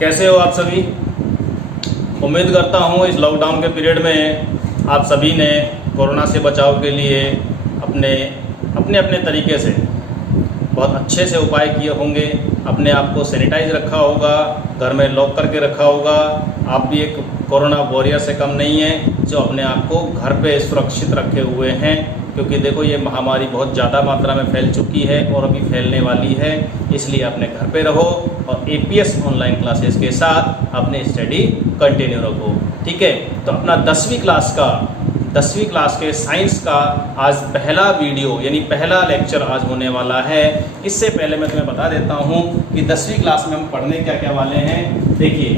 कैसे हो आप सभी। उम्मीद करता हूँ इस लॉकडाउन के पीरियड में आप सभी ने कोरोना से बचाव के लिए अपने अपने अपने तरीके से बहुत अच्छे से उपाय किए होंगे। अपने आप को सैनिटाइज रखा होगा, घर में लॉक करके रखा होगा। आप भी एक कोरोना वॉरियर से कम नहीं है जो अपने आप को घर पे सुरक्षित रखे हुए हैं, क्योंकि देखो ये महामारी बहुत ज़्यादा मात्रा में फैल चुकी है और अभी फैलने वाली है। इसलिए अपने घर पे रहो और एपीएस ऑनलाइन क्लासेस के साथ अपने स्टडी कंटिन्यू रखो। ठीक है, तो अपना 10वीं क्लास के साइंस का आज पहला वीडियो यानी पहला लेक्चर आज होने वाला है। इससे पहले मैं तुम्हें बता देता हूँ कि 10वीं क्लास में हम पढ़ने क्या क्या वाले हैं। देखिए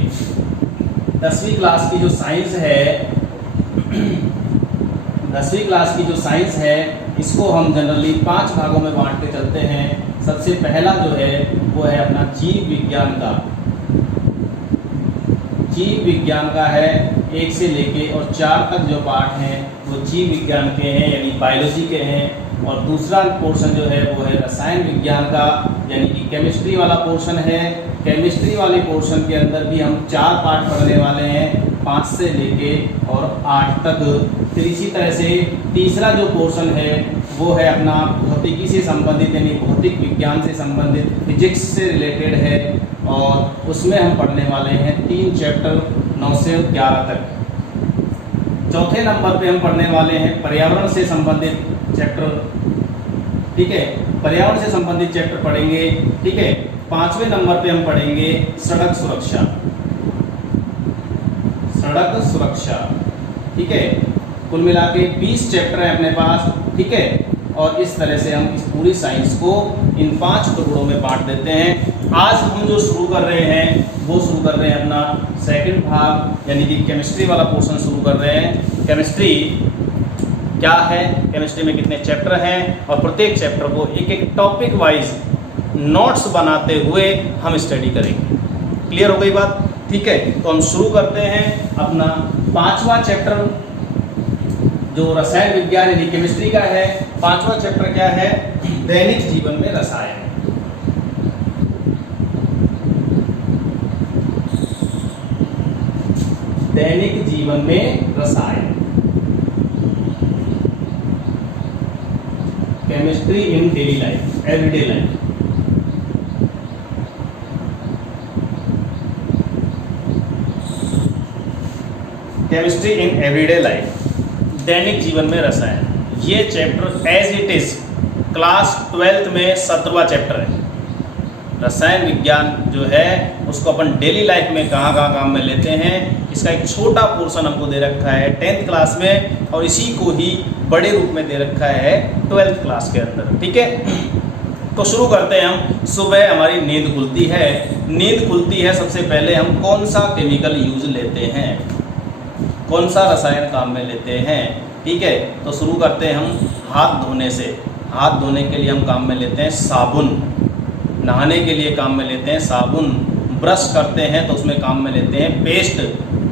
10वीं क्लास की जो साइंस है इसको हम जनरली 5 भागों में बांट के चलते हैं। सबसे पहला जो है वो है अपना जीव विज्ञान का है। 1 से लेके और 4 तक जो पार्ट हैं वो जीव विज्ञान के हैं यानी बायोलॉजी के हैं। और दूसरा पोर्शन जो है वो है रसायन विज्ञान का यानी कि केमिस्ट्री वाला पोर्शन है। केमिस्ट्री वाले पोर्शन के अंदर भी हम 4 पार्ट पढ़ने वाले हैं, 5 से लेके और 8 तक। फिर इसी तरह से तीसरा जो पोर्शन है वो है अपना भौतिकी से संबंधित यानी भौतिक विज्ञान से संबंधित, फिजिक्स से रिलेटेड है और उसमें हम पढ़ने वाले हैं 3 चैप्टर 9 से 11 तक। चौथे नंबर पे हम पढ़ने वाले हैं पर्यावरण से संबंधित चैप्टर। ठीक है, पर्यावरण से संबंधित चैप्टर पढ़ेंगे। ठीक है, 5वें नंबर पे हम पढ़ेंगे सड़क सुरक्षा। ठीक है, कुल मिला के 20 चैप्टर है अपने पास। ठीक है, और इस तरह से हम इस पूरी साइंस को इन 5 टुकड़ों में बांट देते हैं। आज हम जो शुरू कर रहे हैं वो शुरू कर रहे हैं अपना सेकंड भाग यानी कि केमिस्ट्री वाला पोर्शन शुरू कर रहे हैं। केमिस्ट्री क्या है, केमिस्ट्री में कितने चैप्टर हैं और प्रत्येक चैप्टर को एक एक टॉपिक वाइज नोट्स बनाते हुए हम स्टडी करेंगे। क्लियर हो गई बात। ठीक है, तो हम शुरू करते हैं अपना 5वां चैप्टर जो रसायन विज्ञान यानी केमिस्ट्री का है। 5वां चैप्टर क्या है, दैनिक जीवन में रसायन। दैनिक जीवन में रसायन, chemistry in daily life, everyday life. Chemistry in everyday life, दैनिक जीवन में रसायन। ये chapter as it is class 12th में 17वां चैप्टर है। रसायन विज्ञान जो है उसको अपन डेली लाइफ में कहाँ काम में लेते हैं, इसका एक छोटा पोर्शन हमको दे रखा है 10th क्लास में और इसी को ही बड़े रूप में दे रखा है 12th क्लास के अंदर। ठीक है, तो शुरू करते हैं हम। सुबह हमारी नींद खुलती है, सबसे पहले हम कौन सा केमिकल यूज लेते हैं, कौन सा रसायन काम में लेते हैं। ठीक है, तो शुरू करते हैं हम हाथ धोने से। हाथ धोने के लिए हम काम में लेते हैं साबुन, नहाने के लिए काम में लेते हैं साबुन, ब्रश करते हैं तो उसमें काम में लेते हैं पेस्ट,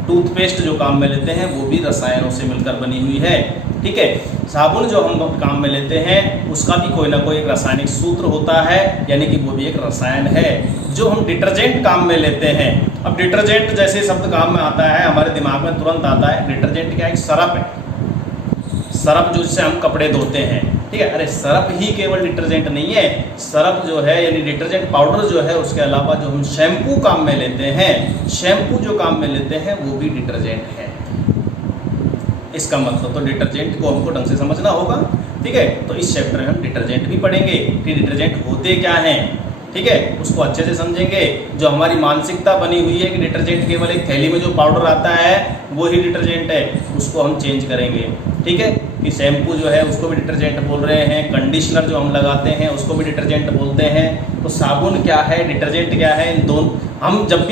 टूथपेस्ट जो काम में लेते हैं वो भी रसायनों से मिलकर बनी हुई है। ठीक है, साबुन जो हम काम में लेते हैं उसका भी कोई ना कोई एक रासायनिक सूत्र होता है यानी कि वो भी एक रसायन है। जो हम डिटर्जेंट काम में लेते हैं, अब डिटर्जेंट जैसे शब्द काम में आता है हमारे दिमाग में तुरंत आता है डिटर्जेंट क्या, एक सरफ है, सरफ जिससे हम कपड़े धोते हैं। ठीक है, अरे सरफ ही केवल डिटर्जेंट नहीं है, सरफ जो है यानी डिटर्जेंट पाउडर जो है उसके अलावा जो हम शैम्पू काम में लेते हैं, शैम्पू जो काम में लेते हैं वो भी डिटर्जेंट है। इसका मतलब तो डिटर्जेंट को हमको ढंग से समझना होगा। ठीक है, तो इस चैप्टर में हम डिटर्जेंट भी पढ़ेंगे कि डिटर्जेंट होते क्या हैं। ठीक है, उसको अच्छे से समझेंगे। जो हमारी मानसिकता बनी हुई है कि डिटर्जेंट केवल एक थैली में जो पाउडर आता है वो ही डिटर्जेंट है, उसको हम चेंज करेंगे। ठीक है, कि शैम्पू जो है उसको भी डिटर्जेंट बोल रहे हैं, कंडीशनर जो हम लगाते हैं उसको भी डिटर्जेंट बोलते हैं। तो साबुन क्या है, डिटर्जेंट क्या है, इन दोनों हम जब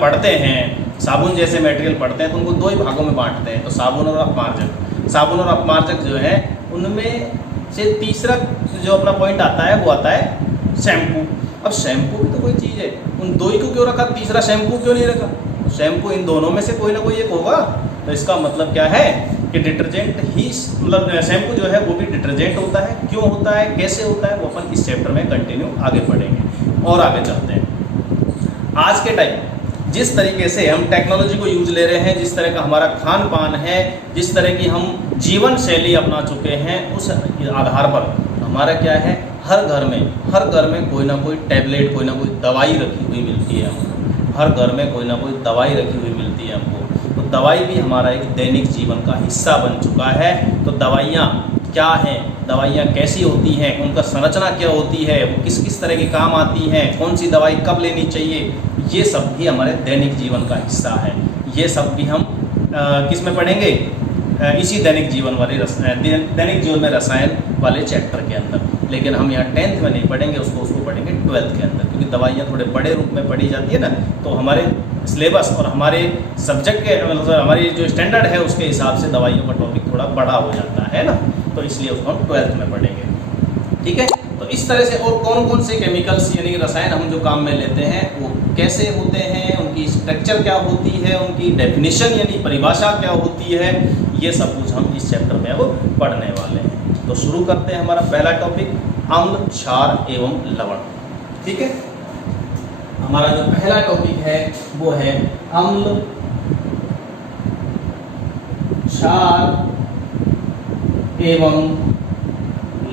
पढ़ते हैं साबुन जैसे मटेरियल पढ़ते हैं तो उनको 2 ही भागों में बांटते हैं, तो साबुन और अपमार्जक। साबुन और अपमार्जक जो है उनमें से तीसरा जो अपना पॉइंट आता है वो आता है शैम्पू। अब शैम्पू भी तो कोई चीज़ है, उन 2 ही को क्यों रखा, तीसरा शैम्पू क्यों नहीं रखा। शैम्पू इन दोनों में से कोई ना कोई एक होगा। तो इसका मतलब क्या है कि डिटर्जेंट ही मतलब शैम्पू जो है वो भी डिटर्जेंट होता है। क्यों होता है, कैसे होता है, वो अपन इस चैप्टर में कंटिन्यू आगे पढ़ेंगे और आगे चलते हैं। आज के टाइम जिस तरीके से हम टेक्नोलॉजी को यूज ले रहे हैं, जिस तरह का हमारा खान पान है, जिस तरह की हम जीवन शैली अपना चुके हैं, उस आधार पर हमारा क्या है, हर घर में कोई ना कोई टैबलेट, कोई ना कोई दवाई रखी हुई मिलती है हमको। हर घर में कोई ना कोई दवाई रखी हुई मिलती है हमको। तो दवाई भी हमारा एक दैनिक जीवन का हिस्सा बन चुका है। तो दवाइयाँ क्या हैं, दवाइयाँ कैसी होती हैं, उनका संरचना क्या होती है, वो किस किस तरह के काम आती हैं, कौन सी दवाई कब लेनी चाहिए, ये सब भी हमारे दैनिक जीवन का हिस्सा है। ये सब भी हम किस में पढ़ेंगे, इसी दैनिक जीवन में रसायन वाले चैप्टर के अंदर। लेकिन हम यहाँ 10th में नहीं पढ़ेंगे उसको पढ़ेंगे 12th के अंदर, क्योंकि दवाइयाँ थोड़े बड़े रूप में पढ़ी जाती है ना, तो हमारे सिलेबस और हमारे सब्जेक्ट के मतलब हमारी जो स्टैंडर्ड है उसके हिसाब से दवाइयों का टॉपिक थोड़ा बड़ा हो जाता है ना, तो इसलिए उसको हम 12th में पढ़ेंगे। ठीक है, तो इस तरह से और कौन कौन से केमिकल्स यानी कि रसायन हम जो काम में लेते हैं वो कैसे होते हैं, उनकी स्ट्रक्चर क्या होती है, उनकी डेफिनेशन यानी परिभाषा क्या होती है, ये सब कुछ हम इस चैप्टर में अब पढ़ने वाले हैं। तो शुरू करते हैं हमारा पहला टॉपिक, अम्ल, क्षार एवं लवण। ठीक है, हमारा जो पहला टॉपिक है वो है अम्ल, क्षार एवं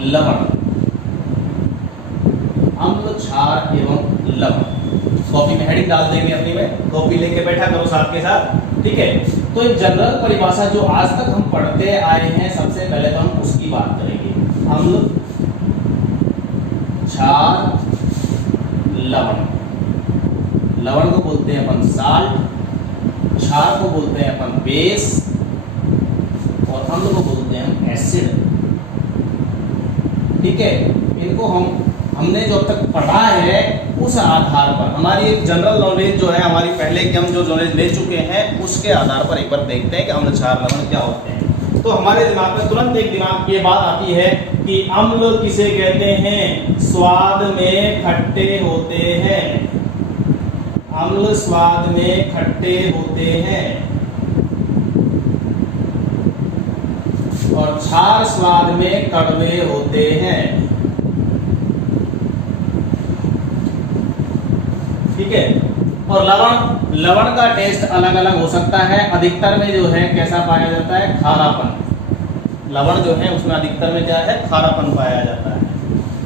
लवण। अम्ल, क्षार एवं लवण। कॉपी में हेडिंग डाल देंगे अपनी में, कॉपी लेके बैठा करो साथ के साथ। ठीक है, तो एक जनरल परिभाषा जो आज तक हम पढ़ते आए हैं, सबसे पहले तो हम उसकी बात करेंगे। अम्ल, क्षार, लवण। लवण को बोलते हैं अपन साल्ट, क्षार को बोलते हैं अपन बेस, और अम्ल को बोलते हैं हम एसिड। ठीक है, इनको हमने जो अब तक पढ़ा है उस आधार पर हमारी एक जनरल नॉलेज जो है, हमारी पहले की हम जो नॉलेज ले चुके हैं उसके आधार पर एक बार देखते हैं कि अम्ल, क्षार, लवण क्या होते हैं। तो हमारे दिमाग में तुरंत एक दिमाग की बात आती है कि अम्ल किसे कहते हैं, स्वाद में खट्टे होते हैं। अम्ल स्वाद में खट्टे होते हैं, और क्षार स्वाद में कड़वे होते हैं। ठीक है, और लवण का टेस्ट अलग अलग हो सकता है। अधिकतर में जो है कैसा पाया जाता है, खारापन। लवण जो है उसमें अधिकतर में क्या है, खारापन पाया जाता है।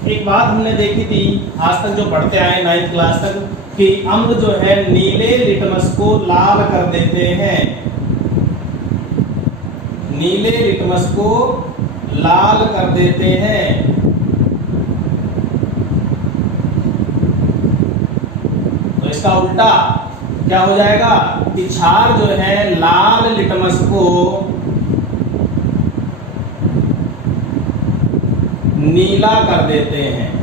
एक बात हमने देखी थी आज तक जो पढ़ते आए 9th क्लास तक, कि अम्ल जो है नीले लिटमस को लाल कर देते हैं। नीले लिटमस को लाल कर देते हैं। तो इसका उल्टा क्या हो जाएगा कि क्षार जो है लाल लिटमस को नीला कर देते हैं।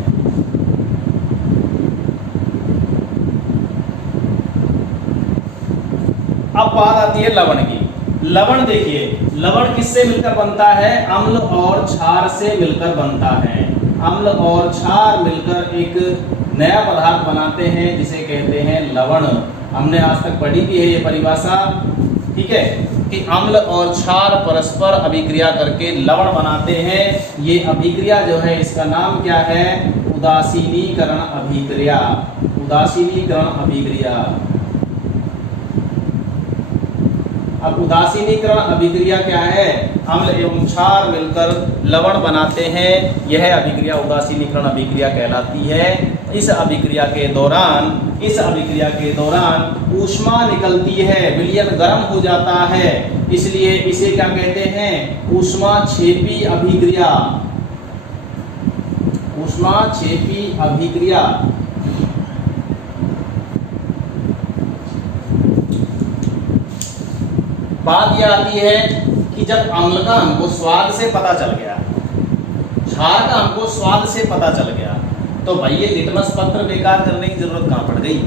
अब बात आती है लवण की। लवण देखिए, लवण किससे मिलकर बनता है, अम्ल और क्षार से मिलकर बनता है। अम्ल और क्षार मिलकर एक नया पदार्थ बनाते हैं जिसे कहते हैं लवण। हमने आज तक पढ़ी भी है ये परिभाषा। ठीक है, कि अम्ल और क्षार परस्पर अभिक्रिया करके लवण बनाते हैं। ये अभिक्रिया जो है इसका नाम क्या है, उदासीनीकरण अभिक्रिया। उदासीनीकरण अभिक्रिया। अब उदासीनीकरण अभिक्रिया क्या है, अम्ल एवं क्षार मिलकर लवण बनाते हैं, यह अभिक्रिया उदासीनीकरण अभिक्रिया कहलाती है। इस अभिक्रिया के दौरान ऊष्मा निकलती है, विलयन गर्म हो जाता है, इसलिए इसे क्या कहते हैं, ऊष्माक्षेपी अभिक्रिया। ऊष्माक्षेपी अभिक्रिया। बात यह आती है कि जब अम्ल का हमको स्वाद से पता चल गया, क्षार का हमको स्वाद से पता चल गया, तो भाई ये लिटमस पत्र बेकार करने की जरूरत कहाँ पड़ गई।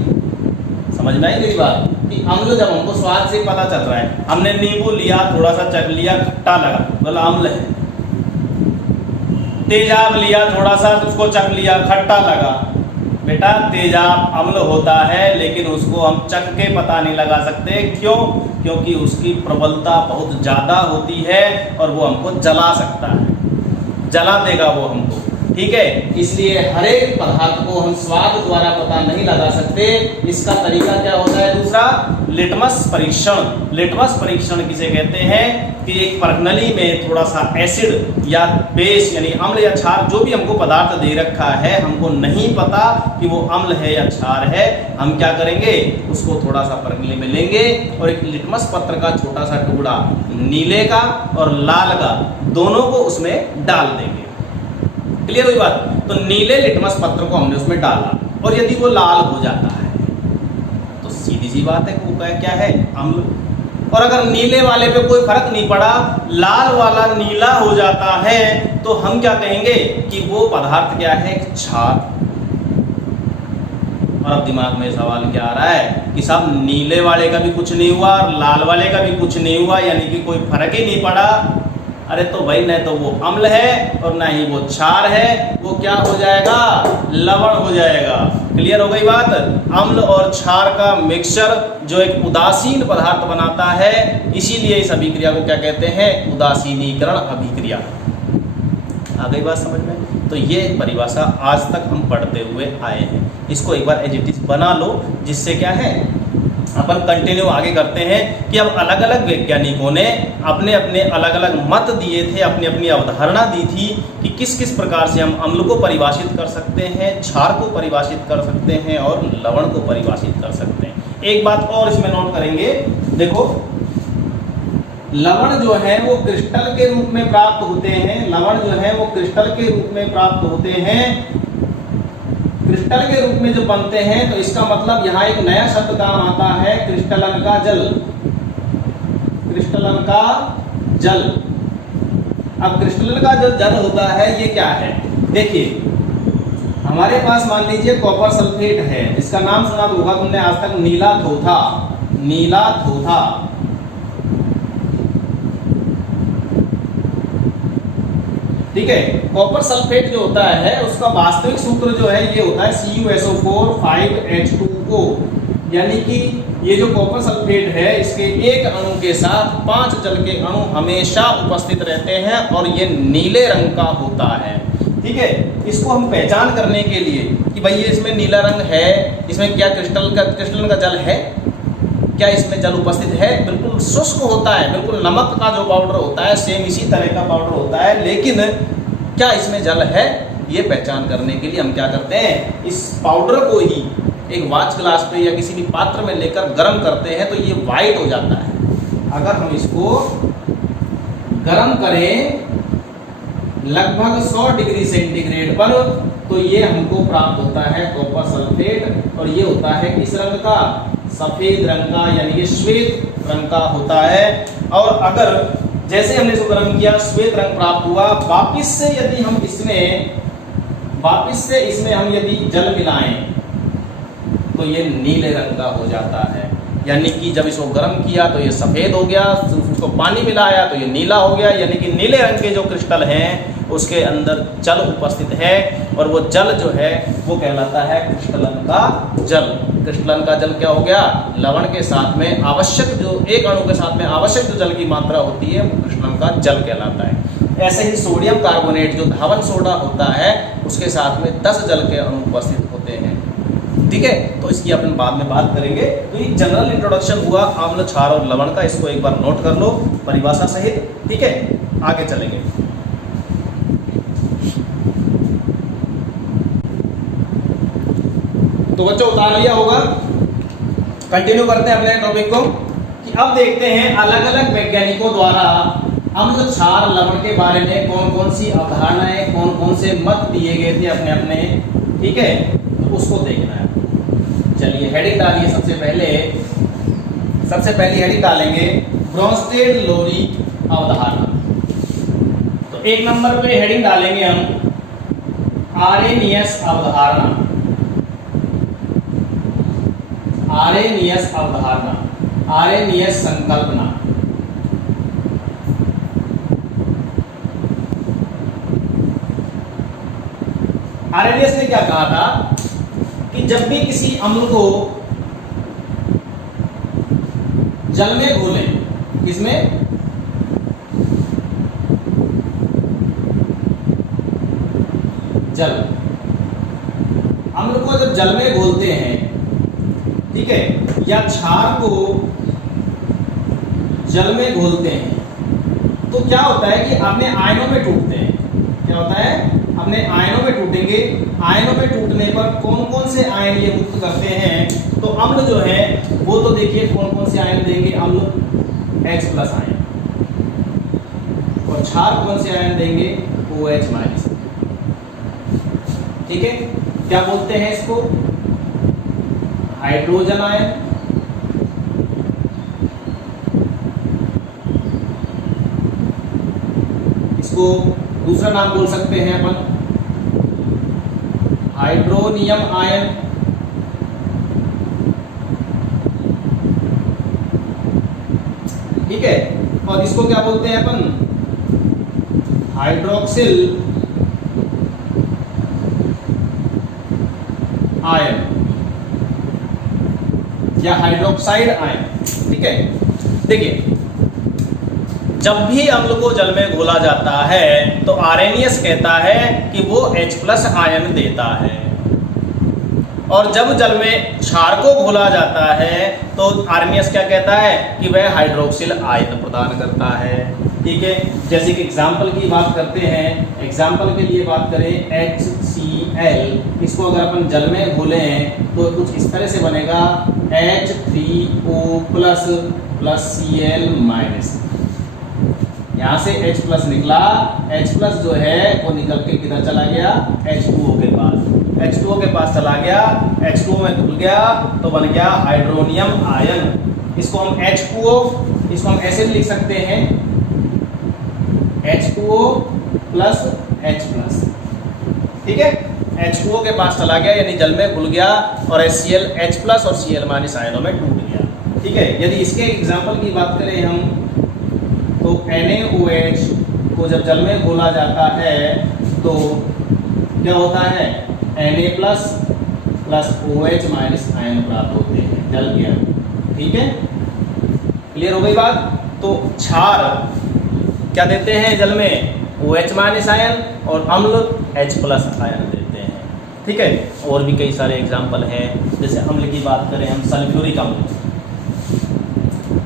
समझ में आई मेरी बात, कि अम्ल जब हमको स्वाद से पता चल रहा है, हमने नींबू लिया, थोड़ा सा चख लिया, खट्टा लगा, बोला अम्ल है। तेजाब लिया, थोड़ा सा उसको चख लिया, खट्टा लगा। बेटा तेजाब अम्ल होता है, लेकिन उसको हम चख के पता नहीं लगा सकते। क्यों? क्योंकि उसकी प्रबलता बहुत ज़्यादा होती है और वो हमको जला सकता है, जला देगा वो हमको। ठीक है। इसलिए हर एक पदार्थ को हम स्वाद द्वारा पता नहीं लगा सकते। इसका तरीका क्या होता है? दूसरा, लिटमस परीक्षण। लिटमस परीक्षण किसे कहते हैं कि एक प्रणाली में थोड़ा सा एसिड या बेस यानी अम्ल या क्षार जो भी हमको पदार्थ दे रखा है, हमको नहीं पता कि वो अम्ल है या क्षार है, हम क्या करेंगे? उसको थोड़ा सा प्रणाली में लेंगे और एक लिटमस पत्र का छोटा सा टुकड़ा नीले का और लाल का दोनों को उसमें डाल देंगे। क्लियर हुई बात? तो नीले लिटमस पत्र को हमने उसमें डाला और यदि वो लाल हो जाता है तो सीधी सी बात है कि वो क्या है? अम्ल। और अगर नीले वाले पे कोई फर्क नहीं पड़ा, लाल वाला नीला हो जाता है, तो हम क्या कहेंगे कि वो पदार्थ क्या है? क्षार। और अब दिमाग में सवाल क्या आ रहा है कि साहब नीले वाले का भी कुछ नहीं हुआ और लाल वाले का भी कुछ नहीं हुआ, यानी कि कोई फर्क ही नहीं पड़ा। अरे तो भाई न तो वो अम्ल है और ना ही वो क्षार है, वो क्या हो जाएगा? लवण हो जाएगा। क्लियर हो गई बात? अम्ल और क्षार का मिक्सचर जो एक उदासीन पदार्थ बनाता है, इसीलिए इस अभिक्रिया को क्या कहते हैं? उदासीनीकरण अभिक्रिया। आ गई बात समझ में? तो ये परिभाषा आज तक हम पढ़ते हुए आए हैं। इसको एक बार एज इट इज बना लो, जिससे क्या है अपन कंटिन्यू आगे करते हैं कि अब अलग अलग वैज्ञानिकों ने अपने अपने अलग अलग मत दिए थे, अपनी अपनी अवधारणा दी थी कि किस किस प्रकार से हम अम्ल को परिभाषित कर सकते हैं, क्षार को परिभाषित कर सकते हैं और लवण को परिभाषित कर सकते हैं। एक बात और इसमें नोट करेंगे, देखो लवण जो है वो क्रिस्टल के रूप में प्राप्त होते हैं। लवण जो है वो क्रिस्टल के रूप में प्राप्त होते हैं। क्रिस्टल के रूप में जो बनते हैं, तो इसका मतलब यहाँ एक नया शब्द काम आता है, क्रिस्टलन का जल। क्रिस्टलन का जल। अब क्रिस्टलन का जो जल होता है ये क्या है? देखिए हमारे पास मान लीजिए कॉपर सल्फेट है, इसका नाम सुना होगा तुमने आज तक, नीला थोथा। नीला थोथा। ठीक है। कॉपर सल्फेट जो होता है उसका वास्तविक सूत्र जो है ये होता है CuSO4 5H2O, यानी कि ये जो कॉपर सल्फेट है इसके एक अणु के साथ 5 जल के अणु हमेशा उपस्थित रहते हैं और ये नीले रंग का होता है। ठीक है। इसको हम पहचान करने के लिए कि भाई ये इसमें नीला रंग है, इसमें क्या क्रिस्टलन का जल है? क्या इसमें जल उपस्थित है? बिल्कुल शुष्क होता है, बिल्कुल नमक का जो पाउडर होता है सेम इसी तरह का पाउडर होता है, लेकिन क्या इसमें जल है? ये पहचान करने के लिए हम क्या करते हैं, इस पाउडर को ही एक वाच ग्लास पे या किसी भी पात्र में लेकर गर्म करते हैं तो ये वाइट हो जाता है। अगर हम इसको गर्म करें लगभग 100 डिग्री सेंटीग्रेड पर तो ये हमको प्राप्त होता है कॉपर सल्फेट, और ये होता है किस रंग का? सफेद रंग का, यानी कि श्वेत रंग का होता है। और अगर जैसे हमने इसको गर्म किया श्वेत रंग प्राप्त हुआ, वापिस से यदि हम इसमें हम यदि जल मिलाएं तो ये नीले रंग का हो जाता है। यानी कि जब इसको गर्म किया तो ये सफ़ेद हो गया, उसको पानी मिलाया तो ये नीला हो गया, यानी कि नीले रंग के जो क्रिस्टल हैं उसके अंदर जल उपस्थित है और वो जल जो है वो कहलाता है क्रिस्टलन का जल। क्रिस्टलन का जल क्या हो गया? लवण के साथ में आवश्यक जो एक अणु के साथ में आवश्यक जो जल की मात्रा होती है वो क्रिस्टलन का जल कहलाता है। ऐसे ही सोडियम कार्बोनेट जो धावन सोडा होता है उसके साथ में 10 जल के अणु उपस्थित होते हैं। ठीक है। तो इसकी अपन बाद में बात करेंगे। तो ये जनरल इंट्रोडक्शन हुआ अम्ल, क्षार और लवण का, इसको एक बार नोट कर लो परिभाषा सहित। ठीक है, आगे चलेंगे। तो बच्चों उतार लिया होगा, कंटिन्यू करते हैं अपने टॉपिक को कि अब देखते हैं अलग अलग वैज्ञानिकों द्वारा अम्ल, क्षार, लवण के बारे में कौन कौन सी अवधारणाएं, कौन कौन से मत दिए गए थे अपने अपने। ठीक है, तो उसको देखना है। चलिए हेडिंग डालिए। सबसे पहली हेडिंग डालेंगे ब्रोंस्टेड-लोरी अवधारणा। तो 1 नंबर पे हेडिंग डालेंगे हम आरेनियस अवधारणा। आरेनियस अवधारणा, आरेनियस संकल्पना। आरेनियस ने क्या कहा था कि जब भी किसी अम्ल को जल में घोलें, किसमें? जल, अम्ल को जब जल में घोलते हैं, ठीक है, या क्षार को जल में घोलते हैं, तो क्या होता है कि अपने आयनों में टूटते हैं। क्या होता है? अपने आयनों में टूटेंगे। आयनों में टूटने पर कौन कौन से आयन ये मुक्त करते हैं? तो अम्ल जो है वो तो देखिए कौन कौन से आयन देंगे? अम्ल H+ आयन, और क्षार कौन से आयन देंगे? OH-। ठीक है, क्या बोलते हैं इसको? Hydrogen ion. इसको दूसरा नाम बोल सकते हैं अपन हाइड्रोनियम आयन। ठीक है, और इसको क्या बोलते हैं अपन? हाइड्रोक्सिल आयन या हाइड्रोक्साइड आयन। ठीक है, देखिए जब भी अम्ल को जल में घोला जाता है तो आर्हेनियस कहता है कि वो H+ आयन देता है, और जब जल में क्षार को घोला जाता है तो आर्हेनियस क्या कहता है कि वह हाइड्रोक्सिल आयन प्रदान करता है। ठीक है, जैसे कि एग्जाम्पल की बात करते हैं, एग्जाम्पल के लिए बात करें HCl, इसको अगर अपन जल में घोलें तो कुछ इस तरह से बनेगा H3O+ + Cl-। यहाँ से H+ निकला, H+ जो है वो निकल के किधर चला गया? H2O के पास। H2O के पास चला गया, H2O में घुल गया तो बन गया हाइड्रोनियम आयन। इसको हम H2O, इसको हम ऐसे भी लिख सकते हैं H2O + H+। ठीक है, H2O के पास चला गया यानी जल में घुल गया, और HCl H+ और Cl- आयनों में टूट गया। ठीक है, यदि इसके एग्जाम्पल की बात करें हम तो NaOH को जब जल में घोला जाता है तो क्या होता है? Na+ + OH- आयन प्राप्त होते हैं जल के अंदर। ठीक है, क्लियर हो गई बात? तो क्षार क्या देते हैं जल में? OH- आयन, और अम्ल H+ आयन देते हैं। ठीक है, और भी कई सारे एग्जाम्पल हैं, जैसे अम्ल की बात करें हम सल्फ्यूरिक अम्ल,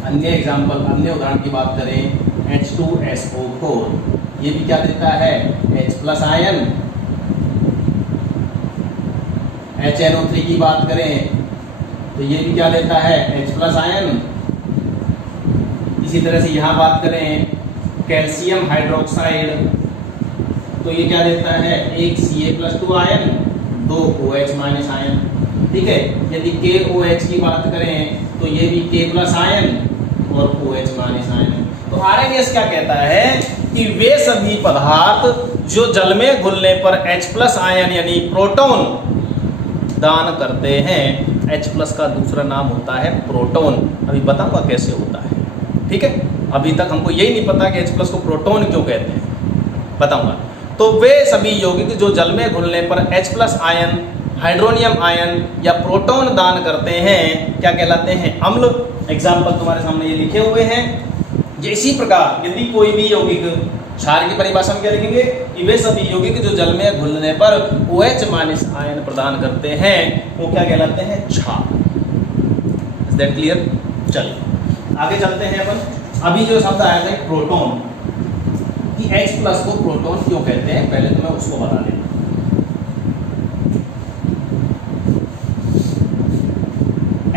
अन्य एग्जाम्पल, अन्य उदाहरण की बात करें H2SO4, ये भी क्या देता है? H+ ion. HNO3 की बात करें तो ये भी क्या देता है? H+ ion. इसी तरह से यहाँ बात करें कैल्शियम हाइड्रोक्साइड तो ये क्या देता है? एक Ca+2 आयन, 2 OH- आयन। ठीक है, यदि KOH की बात करें तो ये भी K+ आयन और OH- आयन। तो आर्हेनियस क्या कहता है कि वे सभी पदार्थ जो जल में घुलने पर H+ आयन यानी प्रोटॉन दान करते हैं, H+ का दूसरा नाम होता है प्रोटॉन। अभी बताऊंगा कैसे होता है। ठीक है, अभी तक हमको यही नहीं पता कि H+ को प्रोटॉन क्यों कहते हैं, बताऊंगा। तो वे सभी यौगिक जो जल में घुलने पर H+ आयन, हाइड्रोनियम आयन या प्रोटॉन दान करते हैं क्या कहलाते हैं? अम्ल। एग्जाम्पल तुम्हारे सामने ये लिखे हुए हैं। इसी प्रकार यदि कोई भी यौगिक, क्षार की परिभाषा में क्या लिखेंगे कि वे सभी यौगिक जो जल में घुलने पर OH- आयन प्रदान करते हैं वो क्या कहलाते हैं? क्षार। Is that clear? चलिए आगे चलते हैं अपन। अभी जो शब्द आया था प्रोटॉन, कि H+ को प्रोटॉन क्यों कहते हैं, पहले तो मैं उसको बता देता हूं।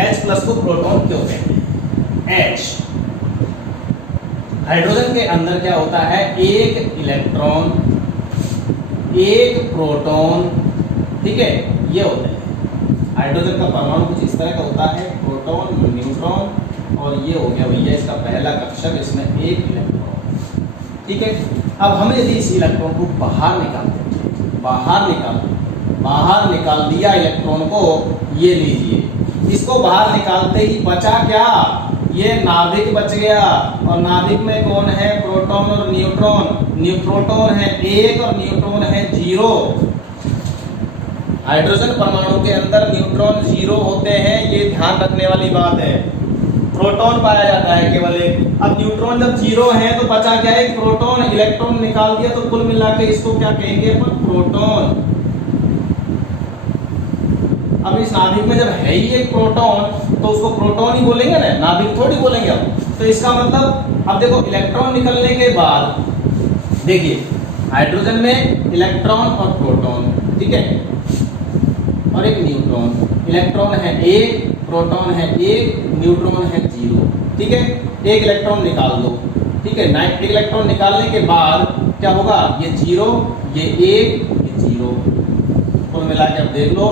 H+ को प्रोटॉन क्यों कहते हैं? H हाइड्रोजन के अंदर क्या होता है? एक इलेक्ट्रॉन, एक प्रोटॉन। ठीक है, ये होते हैं। हाइड्रोजन का परमाणु कुछ इस तरह का होता है, प्रोटॉन, न्यूट्रॉन, और ये हो गया भैया इसका पहला कक्षक, इसमें एक इलेक्ट्रॉन। ठीक है, अब हम यदि इस इलेक्ट्रॉन को बाहर निकाल दिया इलेक्ट्रॉन को, ये लीजिए, इसको बाहर निकालते ही बचा क्या? ये नाभिक बच गया, और नाभिक में कौन है? प्रोटॉन और न्यूट्रॉन। प्रोटॉन है 1 और न्यूट्रॉन है 0। हाइड्रोजन परमाणु के अंदर न्यूट्रॉन 0 होते हैं, ये ध्यान रखने वाली बात है। प्रोटॉन पाया जाता है केवल एक। अब न्यूट्रॉन जब 0 है तो बचा क्या है? प्रोटॉन। इलेक्ट्रॉन निकाल दिया तो कुल मिला के इसको क्या कहेंगे अपन? प्रोटॉन। अब इस नाभिक में जब है ही एक प्रोटॉन तो उसको प्रोटॉन ही बोलेंगे ना, नाभिक थोड़ी बोलेंगे अब। तो इसका मतलब अब देखो इलेक्ट्रॉन निकलने के बाद देखिए हाइड्रोजन में इलेक्ट्रॉन और प्रोटॉन, ठीक है, और एक न्यूट्रॉन। इलेक्ट्रॉन है 1, प्रोटॉन है 1, न्यूट्रॉन है 0, ठीक है। एक इलेक्ट्रॉन निकाल दो, ठीक है। एक इलेक्ट्रॉन निकालने के बाद क्या होगा, ये 0, ये 1, ये 0, कुल मिला के अब देख लो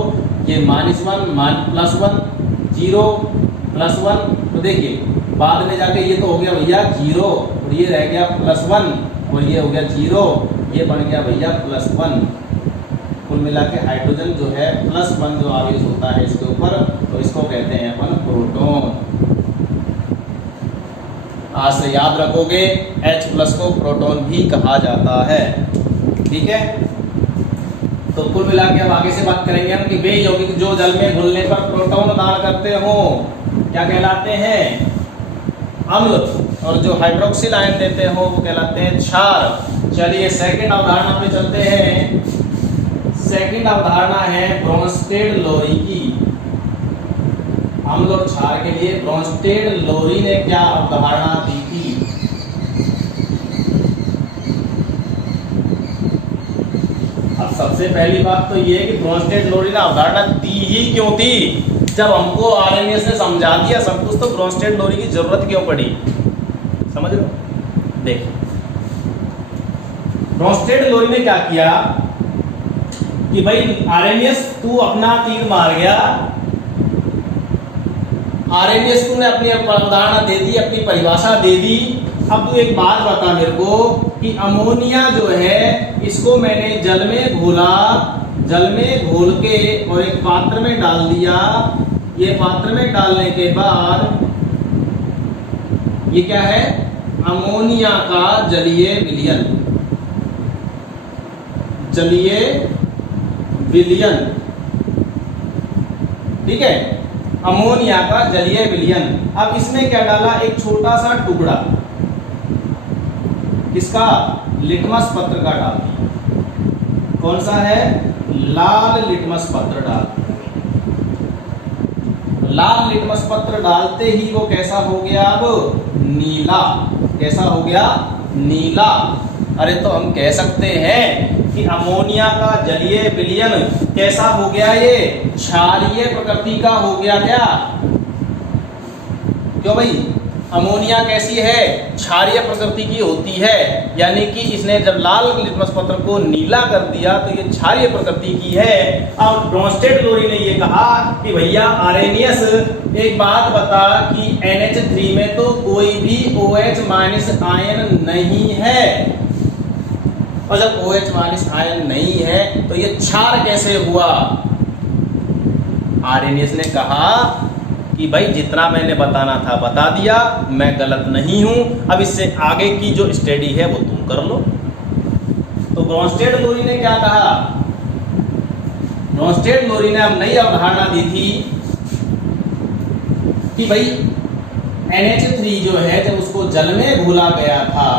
ये -1 +1 0 +1, तो देखिए बाद में जाके ये तो हो गया भैया 0 और ये रह गया +1 और ये हो गया 0, ये बन गया भैया +1। कुल मिला के हाइड्रोजन जो है +1 जो आवेश होता है इसके ऊपर, तो इसको कहते हैं अपन प्रोटॉन। आज से याद रखोगे H+ को प्रोटॉन भी कहा जाता है, ठीक है। तो कुल मिला के अब आगे से बात करेंगे हम कि वे यौगिक जो जल में घुलने पर प्रोटॉन दान करते हो क्या कहलाते हैं, अम्ल, और जो हाइड्रोक्सिल आयन देते हो वो कहलाते हैं क्षार। चलिए सेकंड अवधारणा पे चलते हैं। सेकंड अवधारणा है ब्रोंस्टेड-लोरी की। अम्ल और क्षार के लिए ब्रोंस्टेड-लोरी ने क्या अवधारणा दी थी। अब सबसे पहली बात तो ये है कि ब्रोंस्टेड-लोरी ने अवधारणा दी ही क्यों थी। जब हमको आरएनएस ने समझा दिया सब कुछ तो ब्रोंस्टेड-लोरी की जरूरत क्यों पड़ी, समझ लो। देखिए ब्रोंस्टेड-लोरी ने क्या किया कि भाई आरएनएस तू अपना तीर मार गया, आरएनएस तूने अपनी अवधारणा दे दी, अपनी परिभाषा दे दी। अब तू एक बात बता मेरे को कि अमोनिया जो है इसको मैंने जल में घोला, जल में घोल के और एक पात्र में डाल दिया। ये पात्र में डालने के बाद ये क्या है, अमोनिया का जलीय विलयन, जलीय विलयन, ठीक है, अमोनिया का जलीय विलयन। अब इसमें क्या डाला, एक छोटा सा टुकड़ा किसका, लिटमस पत्र का डाल दिया। कौन सा है, लाल लिटमस पत्र डाल। लाल लिटमस पत्र डालते ही वो कैसा हो गया, अब नीला। कैसा हो गया, नीला। अरे तो हम कह सकते हैं कि अमोनिया का जलीय विलयन कैसा हो गया, ये क्षारीय प्रकृति का हो गया। क्या क्यों भाई, अमोनिया कैसी है, क्षारीय प्रकृति की होती है, यानी कि इसने जब लाल लिटमस पत्र को नीला कर दिया तो ये क्षारीय प्रकृति की है। अब ब्रोंस्टेड-लोरी ने ये कहा कि भैया आरएनएस एक बात बता कि NH3 में तो कोई भी OH- आयन नहीं है, और जब OH- आयन नहीं है तो ये क्षार कैसे हुआ। आरएनएस ने कहा कि भाई जितना मैंने बताना था बता दिया, मैं गलत नहीं हूं, अब इससे आगे की जो स्टडी है वो तुम कर लो। तो ब्रोंस्टेड-लोरी ने क्या कहा, ब्रोंस्टेड-लोरी ने अब नई अवधारणा दी थी कि भाई NH3 जो है जब उसको जल में घोला गया था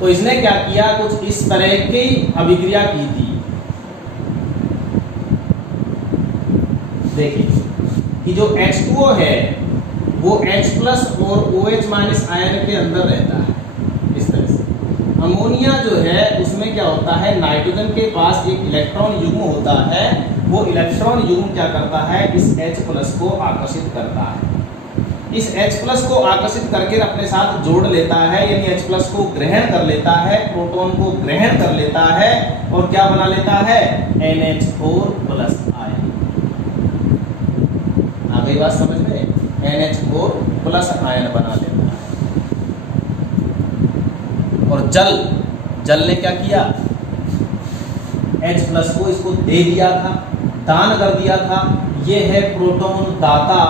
तो इसने क्या किया, कुछ इस तरह की अभिक्रिया की थी। देखिए कि जो H2O है वो H+ और OH- आयन के अंदर रहता है इस तरह से। अमोनिया जो है उसमें क्या होता है, नाइट्रोजन के पास एक इलेक्ट्रॉन युग्म होता है, वो इलेक्ट्रॉन युग्म क्या करता है, इस H+ को आकर्षित करता है। इस H+ को आकर्षित करके अपने साथ जोड़ लेता है, यानी H+ को ग्रहण कर लेता है, प्रोटॉन को ग्रहण कर लेता है और क्या बना लेता है, NH4+ आयन। आ गई बात समझ में, NH4+ आयन बना लेता है। और जल ने क्या किया, H+ को इसको दे दिया था, दान कर दिया था। ये है प्रोटॉन दाता।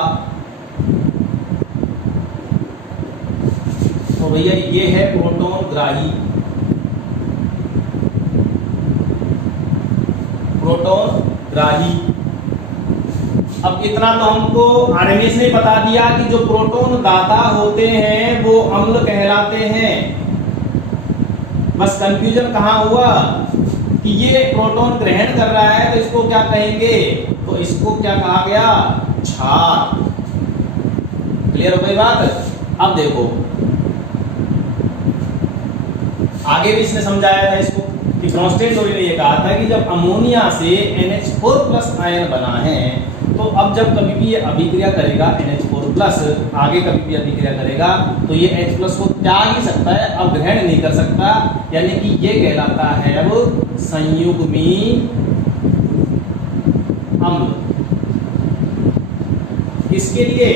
तो भैया ये है प्रोटॉन ग्राही, प्रोटॉन ग्राही। अब इतना तो हमको आरएनएस ने बता दिया कि जो प्रोटॉन दाता होते हैं वो अम्ल कहलाते हैं। बस कंफ्यूजन कहाँ हुआ कि ये प्रोटॉन ग्रहण कर रहा है तो इसको क्या कहेंगे, तो इसको क्या कहा गया, क्षार। क्लियर हो गई बात। अब देखो आगे भी इसने समझाया था इसको कि ब्रोंस्टेड लोरी ने ये कहा था कि जब अमोनिया से NH4+ आयन बना है तो अब जब कभी भी ये अभिक्रिया करेगा NH4+, आगे कभी भी अभिक्रिया करेगा तो ये H+ को त्याग ही सकता है, अब ग्रहण नहीं कर सकता, यानी कि ये कहलाता है अब संयुग्मी अम्ल। किसके लिए,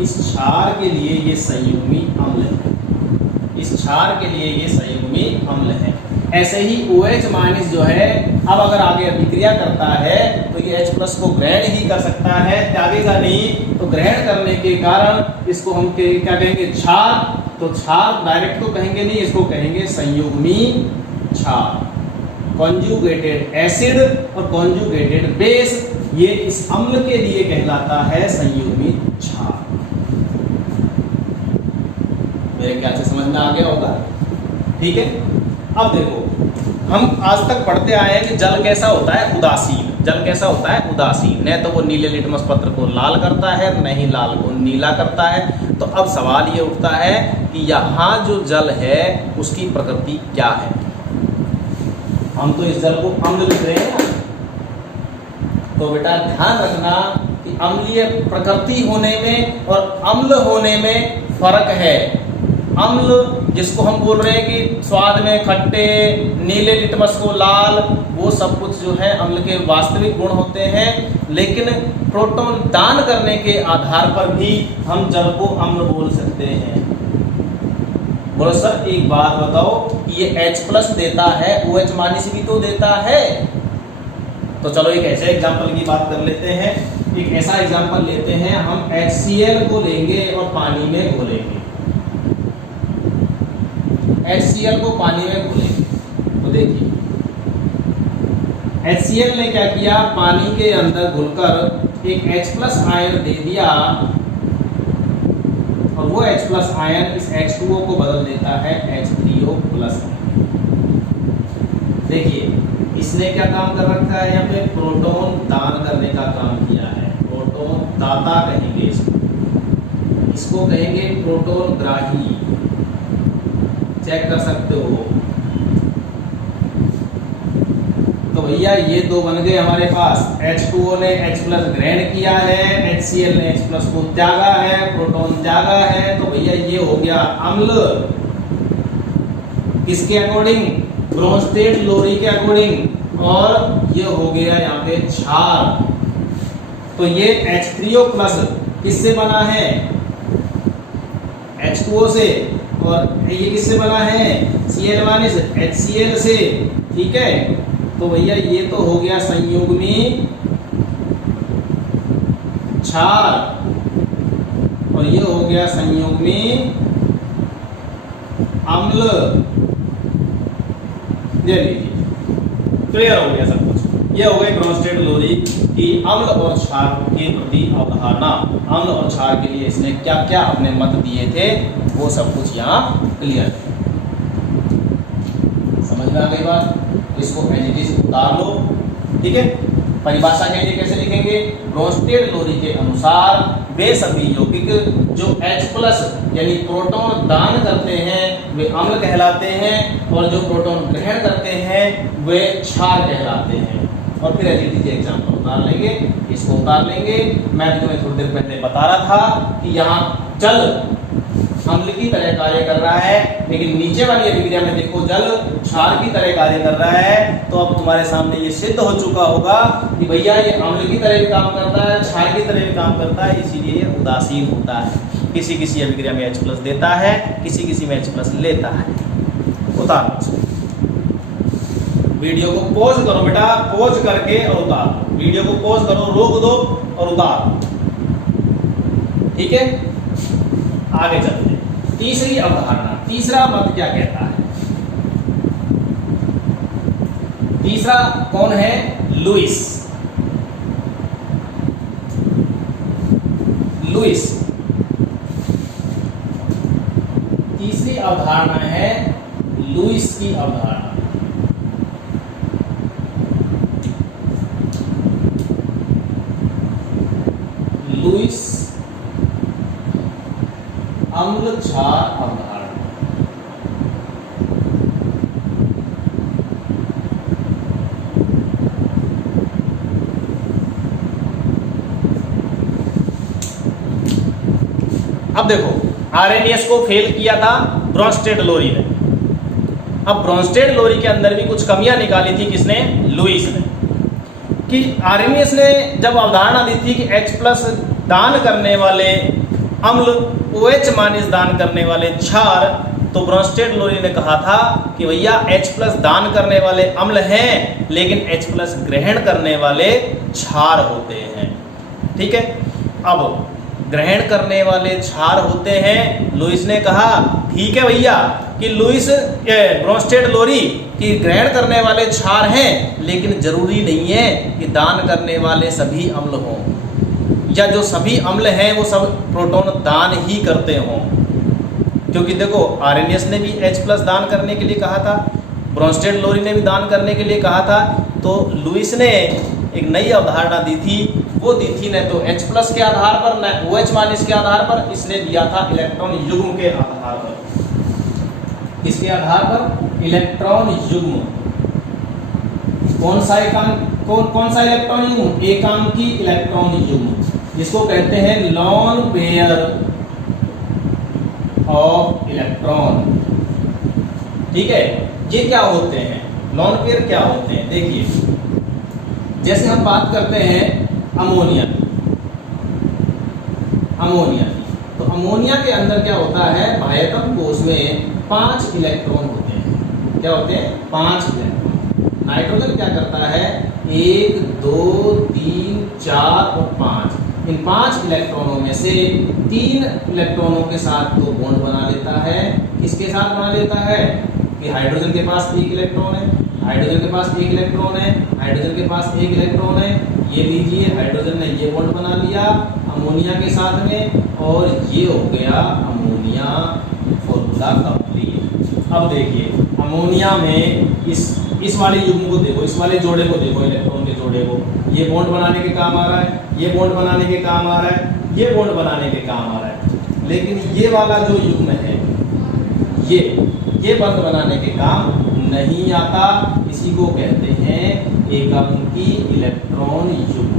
इस क्षार के लिए ये संयुग्मी अम्ल है, इस क्षार के लिए ये संयुग्मी अम्ल है। ऐसे ही OH- जो है अब अगर आगे अभिक्रिया करता है तो ये H+ को ग्रहण ही कर सकता है, त्यागेगा नहीं। तो ग्रहण करने के कारण इसको हम क्या कहेंगे, क्षार। तो क्षार डायरेक्ट तो कहेंगे नहीं, इसको कहेंगे संयुग्मी क्षार। कॉन्जुगेटेड एसिड और कॉन्जुगेटेड बेस, ये इस अम्ल के लिए कहलाता है संयुग्मी क्षार। मेरे ख्याल से समझ में आ गया होगा, ठीक है। अब देखो हम आज तक पढ़ते आए हैं कि जल कैसा होता है, उदासीन। जल कैसा होता है, उदासीन। न तो वो नीले लिटमस पत्र को लाल करता है, न ही लाल को नीला करता है। तो अब सवाल ये उठता है कि यहाँ जो जल है उसकी प्रकृति क्या है। हम तो इस जल को अम्ल लिख रहे हैं, तो बेटा ध्यान रखना कि अम्लीय प्रकृति होने में और अम्ल होने में फर्क है। अम्ल जिसको हम बोल रहे हैं कि स्वाद में खट्टे, नीले लिटमस को लाल, वो सब कुछ जो है अम्ल के वास्तविक गुण होते हैं। लेकिन प्रोटॉन दान करने के आधार पर भी हम जल को अम्ल बोल सकते हैं। बोलो सर एक बात बताओ कि ये H+ देता है, OH- भी तो देता है। तो चलो एक ऐसे एग्जाम्पल की बात कर लेते हैं। एक ऐसा एग्जाम्पल लेते हैं, हम HCl को लेंगे और पानी में घोलेंगे। HCl को पानी में घोलेंगे तो देखिए HCl ने क्या किया, पानी के अंदर घुलकर एक H+ आयन दे दिया और वो H+ आयन इस H2O को बदल देता है H3O+। देखिए इसने क्या काम कर रखा है, यहाँ पे प्रोटॉन दान करने का काम किया है। प्रोटॉन दाता कहेंगे इसको कहेंगे प्रोटॉन ग्राही। चेक कर सकते हो। तो भैया ये दो बन गए हमारे पास। H2O ने H+ ग्रहण किया है, HCl ने H+ को त्यागा है, प्रोटॉन त्यागा है। तो भैया ये हो गया अम्ल। किसके अकॉर्डिंग, ब्रोंस्टेड लोरी के अकॉर्डिंग। और ये हो गया यहाँ पे क्षार। तो ये H3O+ किससे बना है, H2O से, और ये किससे बना है, Cl- HCl से। ठीक है, तो भैया ये तो हो गया संयुग्मी क्षार और ये हो गया संयुग्मी अम्ल। ये लीजिए क्लियर हो गया सब कुछ। ये हो गई ब्रोंस्टेड लोरी की अम्ल और क्षार के प्रति अवधारणा। अम्ल और क्षार के लिए इसने क्या क्या अपने मत दिए थे वो सब कुछ यहाँ क्लियर है। समझ में आ गई बात। तो इसको एज उतार लो, ठीक है। परिभाषा के लिए कैसे लिखेंगे, ब्रोंस्टेड लोरी के अनुसार वे सभी यौगिक जो H+ यानी प्रोटॉन दान करते हैं वे अम्ल कहलाते हैं और जो प्रोटॉन ग्रहण करते हैं वे क्षार कहलाते हैं। और फिर एज एग्जाम्पल उतार लेंगे, इसको उतार लेंगे। मैं तुम्हें थोड़ी देर पहले बता रहा था कि यहाँ जल अम्ल की तरह कार्य कर रहा है, लेकिन नीचे वाली अभिक्रिया में देखो जल क्षार की तरह कार्य कर रहा है। तो अब तुम्हारे सामने ये सिद्ध हो चुका होगा कि भैया ये अम्ल की तरह भी काम करता है, क्षार की तरह भी काम करता है, इसीलिए ये उदासीन होता है। किसी किसी अभिक्रिया में H+ देता है, किसी किसी में H+ लेता है। उतारो वीडियो को पॉज करो बेटा, पॉज करके और उतारो। वीडियो को पॉज करो, रोक दो और उतारो, ठीक है। आगे चलते हैं। तीसरी अवधारणा, तीसरा मत क्या कहता है। तीसरा कौन है, लुईस। लुईस तीसरी अवधारणा है लुईस की अवधारणा। अम्ल क्षार अवधारणा। अब देखो आर्हेनियस को फेल किया था ब्रोंस्टेड लोरी ने। अब ब्रोंस्टेड लोरी के अंदर भी कुछ कमियां निकाली थी किसने? लुईस ने। कि आर्हेनियस ने जब अवधारणा दी थी कि H+ दान करने वाले अम्ल OH- दान करने वाले क्षार, तो ब्रोंस्टेड लोरी ने कहा था कि भैया H+ दान करने वाले अम्ल हैं लेकिन H+ ग्रहण करने वाले क्षार होते हैं। ठीक है, अब ग्रहण करने वाले क्षार होते हैं। लुईस ने कहा ठीक है भैया कि ब्रोंस्टेड लोरी कि ग्रहण करने वाले क्षार हैं, लेकिन जरूरी नहीं है कि दान करने वाले सभी अम्ल हों, या जो सभी अम्ल हैं वो सब प्रोटॉन दान ही करते हों। क्योंकि देखो आर्हेनियस ने भी H+ दान करने के लिए कहा था, ब्रोंस्टेड लोरी ने भी दान करने के लिए कहा था। तो लुईस ने एक नई अवधारणा दी थी, वो दी थी न तो H+ के आधार पर न OH- के आधार पर, इसने दिया था इलेक्ट्रॉन युग्म के आधार पर। इसके आधार पर इलेक्ट्रॉन युग्म, कौन सा इलेक्ट्रॉन युग्म? एकांकी इलेक्ट्रॉन युग्म, जिसको कहते हैं लॉन पेयर ऑफ इलेक्ट्रॉन। ठीक है, ये क्या होते हैं? लॉन पेयर क्या होते हैं? देखिए, जैसे हम बात करते हैं अमोनिया की, तो अमोनिया के अंदर क्या होता है? बाह्यतम कोश में 5 इलेक्ट्रॉन होते हैं। क्या होते हैं? 5 इलेक्ट्रॉन। नाइट्रोजन क्या करता है? 1 2 3 4 और 5। इन 5 इलेक्ट्रॉनों में से 3 इलेक्ट्रॉनों के साथ तो बॉन्ड बना लेता है। किसके साथ बना लेता है? कि हाइड्रोजन के पास 1 इलेक्ट्रॉन है, हाइड्रोजन के पास 1 इलेक्ट्रॉन है, हाइड्रोजन के पास 1 इलेक्ट्रॉन है। ये लीजिए, हाइड्रोजन ने ये बॉन्ड बना लिया अमोनिया के साथ में, और ये हो गया अमोनिया फॉर्मूला कंप्लीट। अब देखिए अमोनिया में इस वाले युग्म को देखो, इस वाले जोड़े को देखो, इलेक्ट्रॉन के जोड़े को। ये बॉन्ड बनाने के काम आ रहा है, ये बॉन्ड बनाने के काम आ रहा है, ये बॉन्ड बनाने के काम आ रहा है। लेकिन ये वाला जो युग्म है, ये बंद बनाने के काम नहीं आता। इसी को कहते हैं एकांकी इलेक्ट्रॉन युग्म।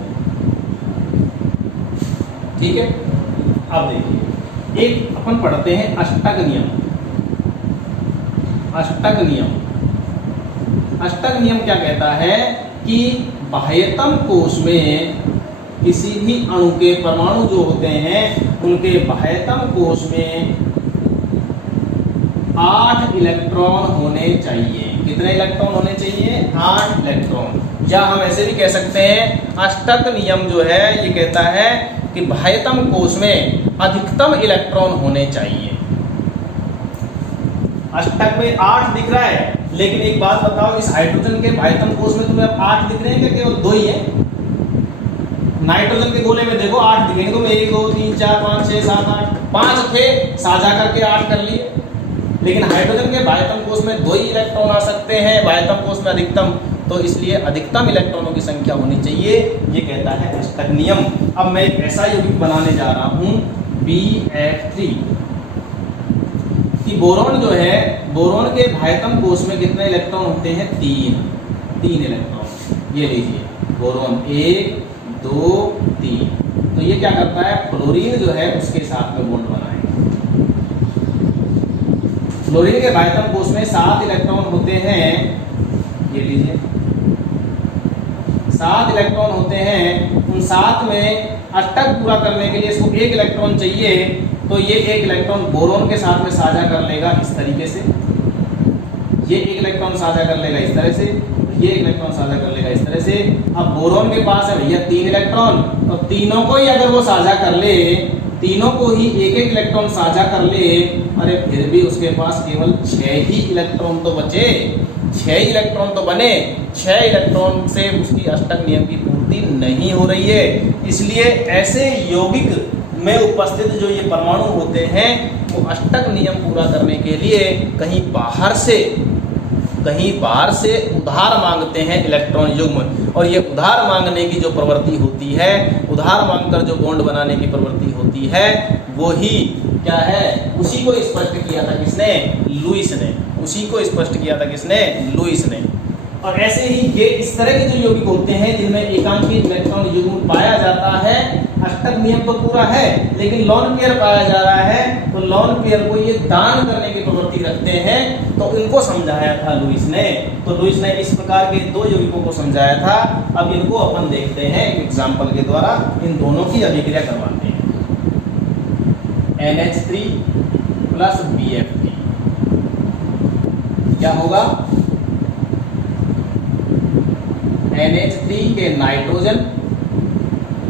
ठीक है, अब देखिए एक अपन पढ़ते हैं अष्टक नियम। अष्टक नियम क्या कहता है? कि बाह्यतम कोश में किसी भी अणु के परमाणु जो होते हैं, उनके बाह्यतम कोश में 8 इलेक्ट्रॉन होने चाहिए। कितने इलेक्ट्रॉन होने चाहिए? 8 इलेक्ट्रॉन। या हम ऐसे भी कह सकते हैं, अष्टक नियम जो है ये कहता है कि बाह्यतम कोश में अधिकतम इलेक्ट्रॉन होने चाहिए। अष्टक में 8 दिख रहा है, लेकिन एक बात बताओ, इस हाइड्रोजन के बाह्यतम कोश में तुम्हें 8 दिख रहे हैं क्या? केवल 2 ही है। नाइट्रोजन के गोले में देखो 8 दिखेंगे तुम्हें, 1 2 3 4 5 6 7 8, 5 थे, साझा करके 8 कर लिए। लेकिन हाइड्रोजन के बाह्यतम कोश में 2 ही इलेक्ट्रॉन आ सकते हैं, बाह्यतम कोश में अधिकतम, तो इसलिए अधिकतम इलेक्ट्रॉनों की संख्या होनी चाहिए। ये कहता है अष्टक नियम। अब मैं एक ऐसा यौगिक बनाने जा रहा हूं BF3 कि बोरोन जो है, बोरोन के बाह्यतम कोश में कितने इलेक्ट्रॉन होते हैं? 3 इलेक्ट्रॉन। ये लीजिए बोरोन 1 2 3। तो ये क्या करता है? फ्लोरीन जो है उसके साथ में बॉन्ड बनाएगा। फ्लोरीन के बाह्यतम कोश में 7 इलेक्ट्रॉन होते हैं। ये लीजिए 7 इलेक्ट्रॉन होते हैं। उन 7 में अष्टक पूरा करने के लिए इसको 1 इलेक्ट्रॉन चाहिए, तो ये 1 इलेक्ट्रॉन बोरोन के साथ में साझा कर लेगा इस तरीके से। ये 1 इलेक्ट्रॉन साझा कर लेगा इस तरह से, ये 1 इलेक्ट्रॉन साझा कर लेगा इस तरह से। अब बोरोन के पास है भैया 3 इलेक्ट्रॉन, तो तीनों को ही अगर वो साझा कर ले, तीनों को ही 1 इलेक्ट्रॉन साझा कर ले, अरे फिर भी उसके पास केवल 6 ही इलेक्ट्रॉन तो बचे, 6 इलेक्ट्रॉन तो बने। 6 इलेक्ट्रॉन से उसकी अष्टक नियम की पूर्ति नहीं हो रही है। इसलिए ऐसे यौगिक में उपस्थित जो ये परमाणु होते हैं, वो अष्टक नियम पूरा करने के लिए कहीं बाहर से कहीं बाहर से उधार मांगते हैं इलेक्ट्रॉन युग्म, और ये उधार मांगने की जो प्रवृत्ति होती है, उधार मांगकर जो बॉन्ड बनाने की प्रवृत्ति होती है, वो ही क्या है, उसी को स्पष्ट किया था किसने, लुईस ने। उसी को स्पष्ट किया था किसने, लुईस ने। और ऐसे ही ये इस तरह के जो यौगिक होते हैं जिनमें एकांकी इलेक्ट्रॉन युग्म पाया जाता है, अष्टक नियम तो पूरा है लेकिन लोन पेयर पाया जा रहा है, तो लोन पेयर को ये दान करने की प्रवृत्ति रखते हैं, तो इनको समझाया था लुईस ने। तो लुईस ने इस प्रकार के दो यौगिकों को समझाया था। अब इनको अपन देखते हैं एक एग्जाम्पल के द्वारा, इन दोनों की अभिक्रिया करवाते हैं। NH3 प्लस BF3 क्या होगा, NH3 के नाइट्रोजन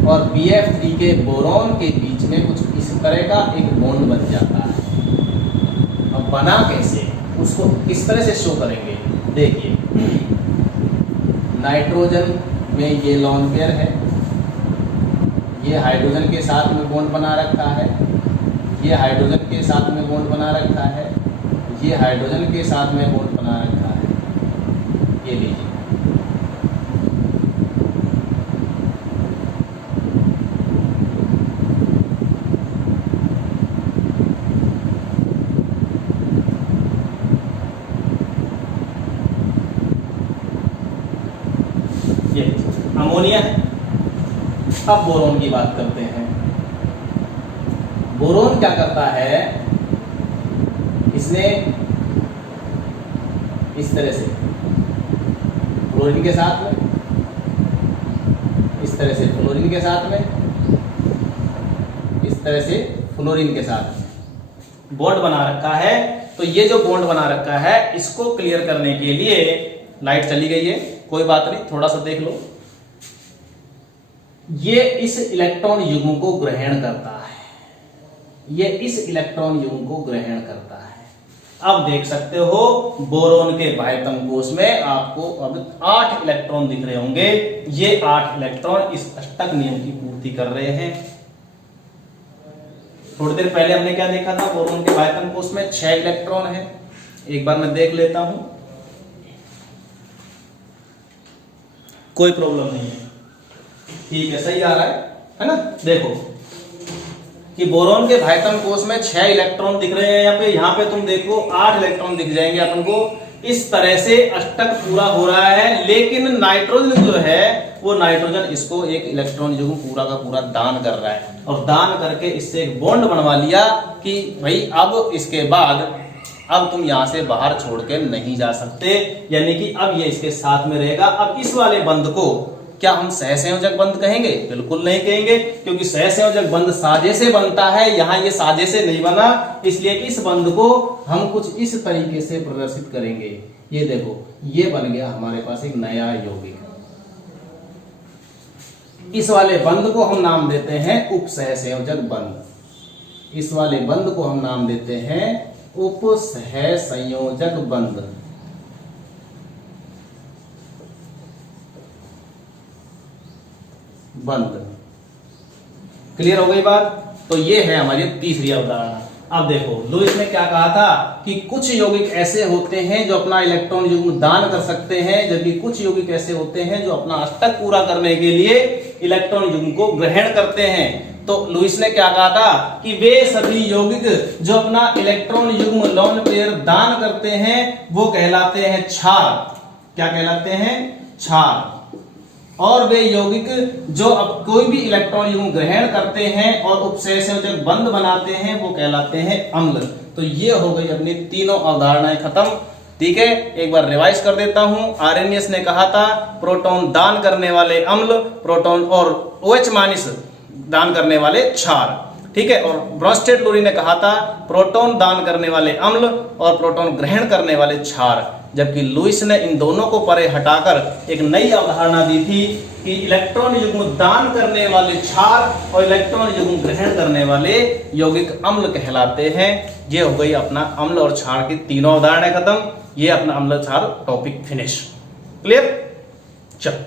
और BF3 के बोरॉन के बीच में कुछ इस तरह का एक बॉन्ड बन जाता है। अब बना कैसे, उसको किस तरह से शो करेंगे, देखिए नाइट्रोजन में ये लोन पेयर है, ये हाइड्रोजन के साथ में बॉन्ड बना रखा है, ये हाइड्रोजन के साथ में बॉन्ड बना रखा है, ये हाइड्रोजन के साथ में बॉन्ड बना रखा है। ये लीजिए, ये अमोनिया है। अब बोरोन की बात करते हैं। बोरोन क्या करता है, इसने इस तरह से फ्लोरीन के साथ में, इस तरह से फ्लोरीन के साथ में, इस तरह से फ्लोरीन के साथ में बॉन्ड बना रखा है। तो ये जो बॉन्ड बना रखा है, इसको क्लियर करने के लिए लाइट चली गई है, कोई बात नहीं, थोड़ा सा देख लो। ये इस इलेक्ट्रॉन युग्म को ग्रहण करता है, ये इस इलेक्ट्रॉन युग्म को ग्रहण करता है। अब देख सकते हो बोरोन के बाह्यतम कोश में आपको अब 8 इलेक्ट्रॉन दिख रहे होंगे। ये 8 इलेक्ट्रॉन इस अष्टक नियम की पूर्ति कर रहे हैं। थोड़ी देर पहले हमने क्या देखा था, बोरोन के बाह्यतम कोश में 6 इलेक्ट्रॉन है। एक बार मैं देख लेता हूं, कोई प्रॉब्लम नहीं है, ठीक है, सही आ रहा है ना। देखो कि बोरोन के बाह्यतम कोश में 6 इलेक्ट्रॉन दिख रहे हैं, यहाँ पे तुम देखो 8 इलेक्ट्रॉन दिख जाएंगे अपन को। इस तरह से अष्टक पूरा हो रहा है, लेकिन नाइट्रोजन जो है वो नाइट्रोजन इसको एक इलेक्ट्रॉन युग्म पूरा का पूरा दान कर रहा है, और दान करके इससे एक बॉन्ड बनवा लिया कि भाई अब इसके बाद अब तुम यहां से बाहर छोड़ के नहीं जा सकते, यानी कि अब ये इसके साथ में रहेगा। अब इस वाले बंध को क्या हम सहसंयोजक बंध कहेंगे? बिल्कुल नहीं कहेंगे, क्योंकि सहसंयोजक बंध साजे से बनता है, यहां ये साजे से नहीं बना, इसलिए इस बंध को हम कुछ इस तरीके से प्रदर्शित करेंगे। ये देखो, ये बन गया हमारे पास एक नया यौगिक। इस वाले बंध को हम नाम देते हैं उपसहसंयोजक बंध। इस वाले बंध को हम नाम देते हैं उपसहसंयोजक बंध। बंद। क्लियर हो गई बात? तो ये है हमारी तीसरी अवधारणा। अब देखो लुईस ने क्या कहा था कि कुछ यौगिक ऐसे होते हैं जो अपना इलेक्ट्रॉन युग्म दान कर सकते हैं, जबकि कुछ यौगिक ऐसे होते हैं जो अपना अष्टक पूरा करने के लिए इलेक्ट्रॉन युग्म को ग्रहण करते हैं। तो लुईस ने क्या कहा था कि वे सभी यौगिक जो अपना इलेक्ट्रॉन युग्म लोन पेयर दान करते हैं वो कहलाते हैं क्षार। क्या कहलाते हैं? क्षार। और वे यौगिक जो अब कोई भी इलेक्ट्रॉन युग्म ग्रहण करते हैं और उपसहसंयोजक बंध बनाते हैं वो कहलाते हैं अम्ल। तो ये हो गई अपनी तीनों अवधारणाएं खत्म। ठीक है, एक बार रिवाइज कर देता हूं। आर्रेनियस ने कहा था प्रोटॉन दान करने वाले अम्ल, प्रोटॉन और OH- दान करने वाले क्षार। ठीक है, और ब्रोंस्टेड-लुरी ने कहा था प्रोटॉन दान करने वाले अम्ल और प्रोटॉन ग्रहण करने वाले क्षार। जबकि लुईस ने इन दोनों को परे हटाकर एक नई अवधारणा दी थी कि इलेक्ट्रॉन युग्म दान करने वाले क्षार और इलेक्ट्रॉन युग्म ग्रहण करने वाले यौगिक अम्ल कहलाते हैं। ये हो गई अपना अम्ल और क्षार की तीनों अवधारणाएं खत्म। ये अपना अम्ल क्षार टॉपिक फिनिश। क्लियर? चलो।